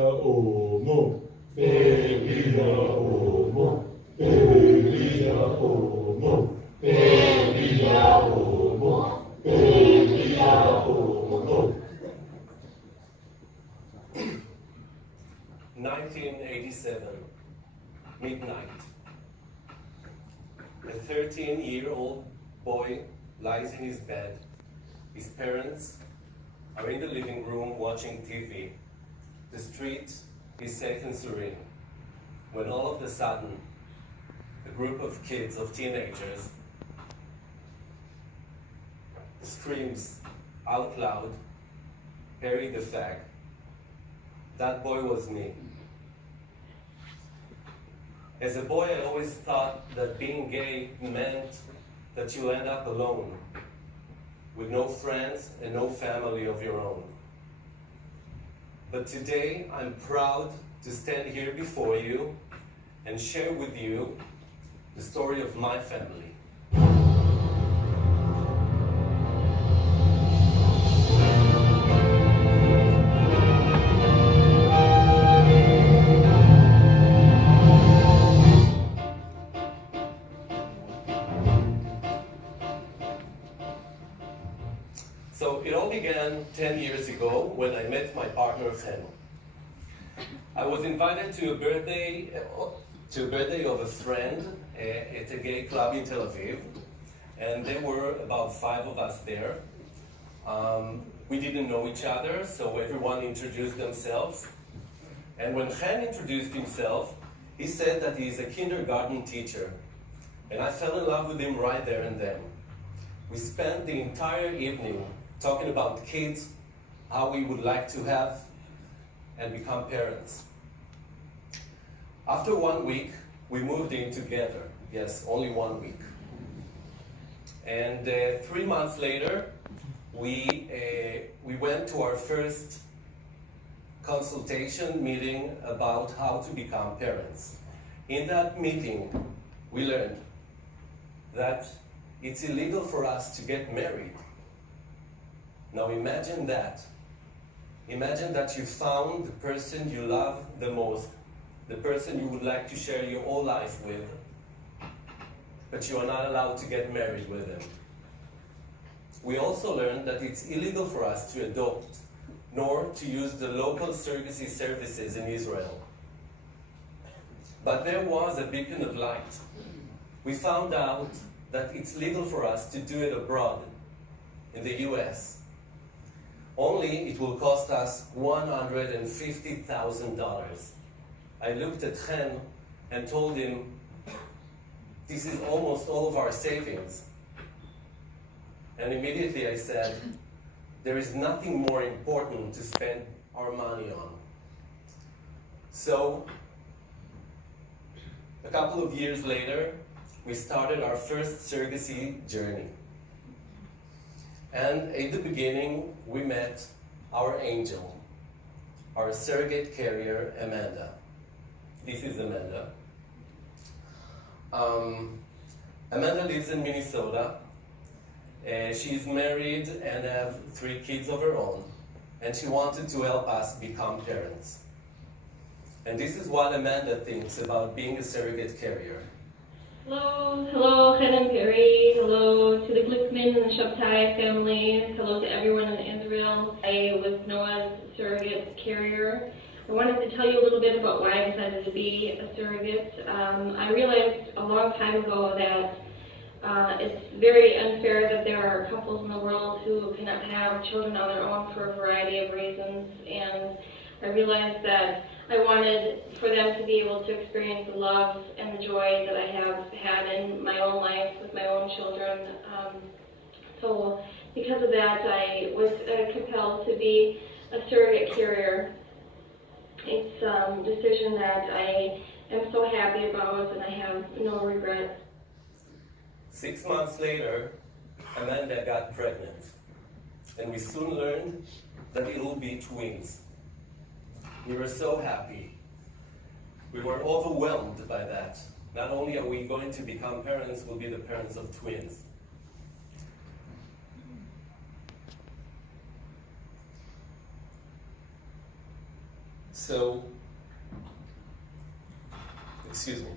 Omo, Pelia Omo, Pelia Omo, Pelia Omo, Pelia Omo. 1987, midnight. A 13-year-old boy lies in his bed. His parents are in the living room watching TV. The street is safe and serene. When all of a sudden, a group of kids, of teenagers, screams out loud, "Harry the fag." That boy was me. As a boy, I always thought that being gay meant that you end up alone, with no friends and no family of your own. But today, I'm proud to stand here before you and share with you the story of my family. So it all began 10 years ago when I met my partner, Chen. I was invited to a birthday of a friend at a gay club in Tel Aviv, and there were about 5 of us there. We didn't know each other, so everyone introduced themselves. And when Chen introduced himself, he said that he is a kindergarten teacher, and I fell in love with him right there and then. We spent the entire evening talking about kids, how we would like to have and become parents. After 1 week, we moved in together. Yes, only 1 week. And 3 months later, we went to our first consultation meeting about how to become parents. In that meeting, we learned that it's illegal for us to get married. Now imagine that. Imagine that you found the person you love the most, the person you would like to share your whole life with, but you are not allowed to get married with them. We also learned that it's illegal for us to adopt, nor to use the local surrogacy services in Israel. But there was a beacon of light. We found out that it's legal for us to do it abroad, in the US. Only it will cost us $150,000. I looked at Chen and told him, this is almost all of our savings. And immediately I said, there is nothing more important to spend our money on. So, a couple of years later, we started our first surrogacy journey. And at the beginning, we met our angel, our surrogate carrier, Amanda. This is Amanda. Amanda lives in Minnesota. She's married and has 3 kids of her own. And she wanted to help us become parents. And this is what Amanda thinks about being a surrogate carrier. Hello, Chen and Perry. Hello to the Glickman and the Shabtai family. Hello to everyone in Israel. I was Noah's surrogate carrier. I wanted to tell you a little bit about why I decided to be a surrogate. I realized a long time ago that it's very unfair that there are couples in the world who cannot have children on their own for a variety of reasons. And I realized that I wanted for them to be able to experience the love and the joy that I have had in my own life with my own children. So because of that, I was compelled to be a surrogate carrier. It's a decision that I am so happy about and I have no regret. 6 months later, Amanda got pregnant. And we soon learned that it will be twins. We were so happy. We were overwhelmed by that. Not only are we going to become parents, we'll be the parents of twins. So, excuse me.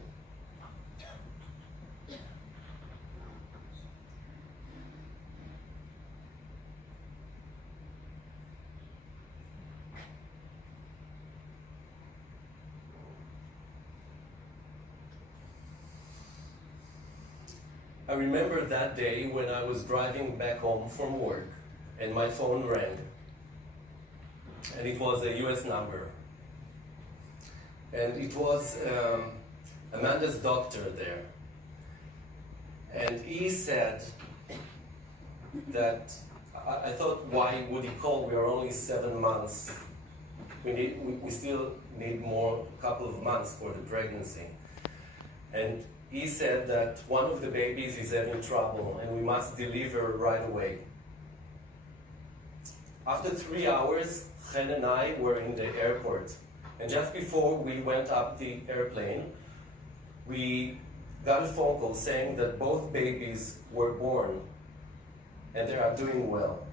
I remember that day when I was driving back home from work and my phone rang. And it was a US number. And it was Amanda's doctor there. And he said that, I thought, why would he call? We are only 7 months. We still need a couple of months for the pregnancy. And he said that one of the babies is having trouble and we must deliver right away. After 3 hours, Chen and I were in the airport. And just before we went up the airplane, we got a phone call saying that both babies were born and they are doing well.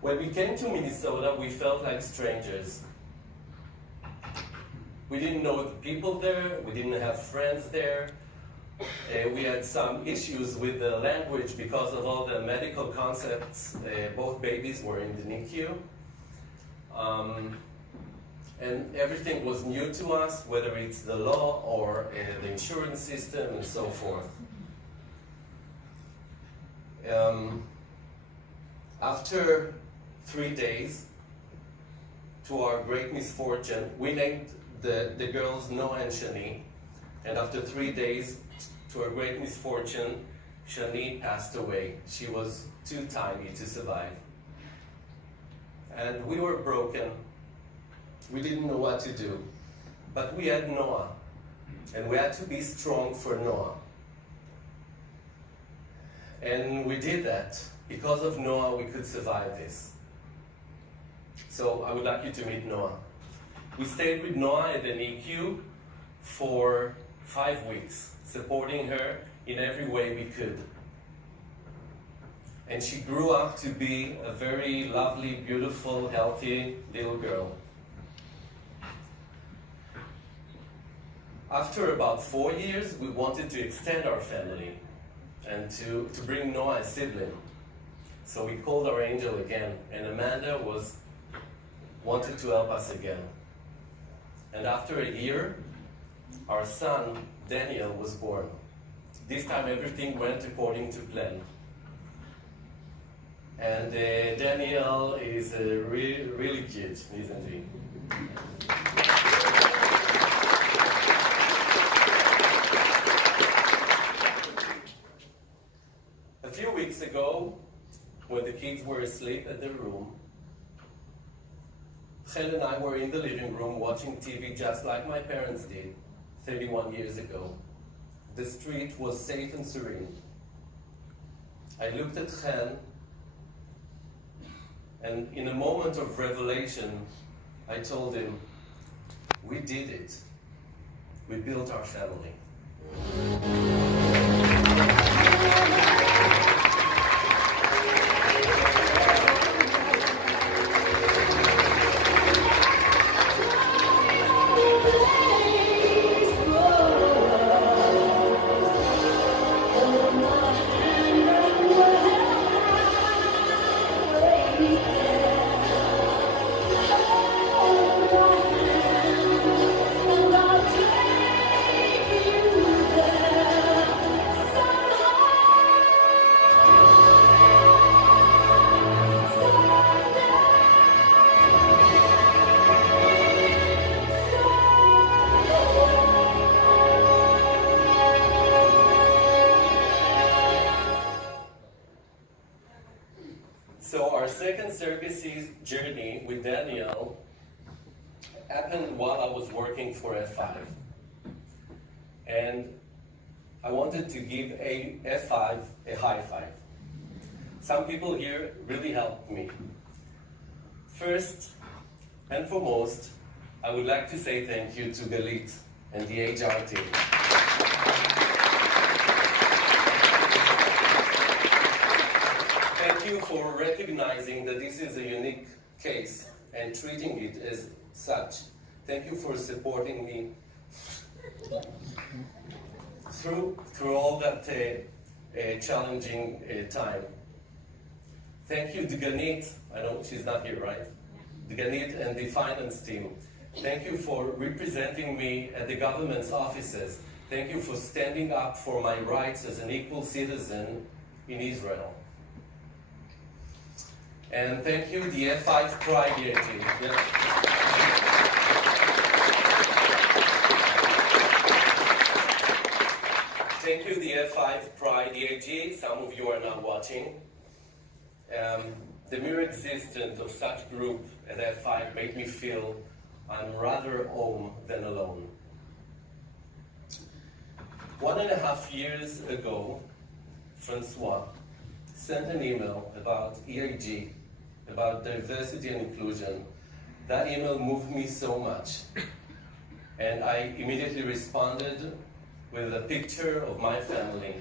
When we came to Minnesota, we felt like strangers. We didn't know the people there, we didn't have friends there. We had some issues with the language because of all the medical concepts. Both babies were in the NICU. And everything was new to us, whether it's the law or the insurance system and so forth. After 3 days, to our great misfortune, we named the girls Noah and Shani, and after 3 days, to our great misfortune, Shani passed away. She was too tiny to survive. And we were broken. We didn't know what to do. But we had Noah, and we had to be strong for Noah. And we did that. Because of Noah, we could survive this. So I would like you to meet Noah. We stayed with Noah at the NICU for 5 weeks, supporting her in every way we could. And she grew up to be a very lovely, beautiful, healthy little girl. After about 4 years, we wanted to extend our family and to bring Noah a sibling. So we called our angel again, and Amanda wanted to help us again. And after a year, our son, Daniel, was born. This time everything went according to plan. And Daniel is really cute, isn't he? A few weeks ago, when the kids were asleep at their room, Chen and I were in the living room watching TV just like my parents did 31 years ago. The street was safe and serene. I looked at Chen, and in a moment of revelation, I told him, we did it. We built our family. So our second services journey with Daniel happened while I was working for F5. And I wanted to give F5 a high five. Some people here really helped me. First and foremost, I would like to say thank you to Galit and the HR team. Thank you for recognizing that this is a unique case and and treating it as such. Thank you for supporting me through all that challenging time. Thank you, Dganit. I know she's not here, right? Dganit and the finance team. Thank you for representing me at the government's offices. Thank you for standing up for my rights as an equal citizen in Israel. And thank you, the F5 Pride team. Yeah. Thank you, the F5 Pride EAG. Some of you are now watching. The mere existence of such group at F5 made me feel I'm rather home than alone. 1.5 years ago, Francois sent an email about EAG, about diversity and inclusion. That email moved me so much. And I immediately responded with a picture of my family.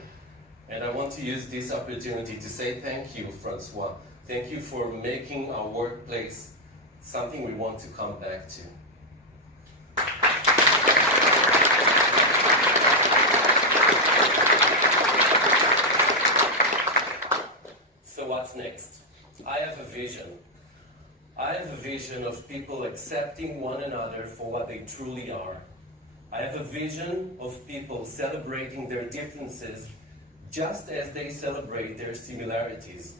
And I want to use this opportunity to say thank you, Francois. Thank you for making our workplace something we want to come back to. So what's next? I have a vision. I have a vision of people accepting one another for what they truly are. I have a vision of people celebrating their differences just as they celebrate their similarities.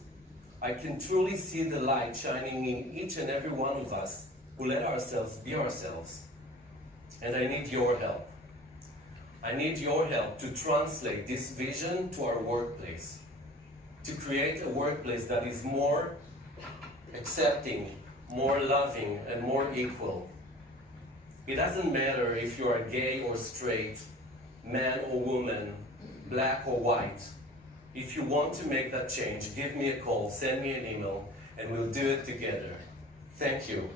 I can truly see the light shining in each and every one of us who let ourselves be ourselves. And I need your help. I need your help to translate this vision to our workplace, to create a workplace that is more accepting, more loving, and more equal. It doesn't matter if you are gay or straight, man or woman, black or white. If you want to make that change, give me a call, send me an email, and we'll do it together. Thank you.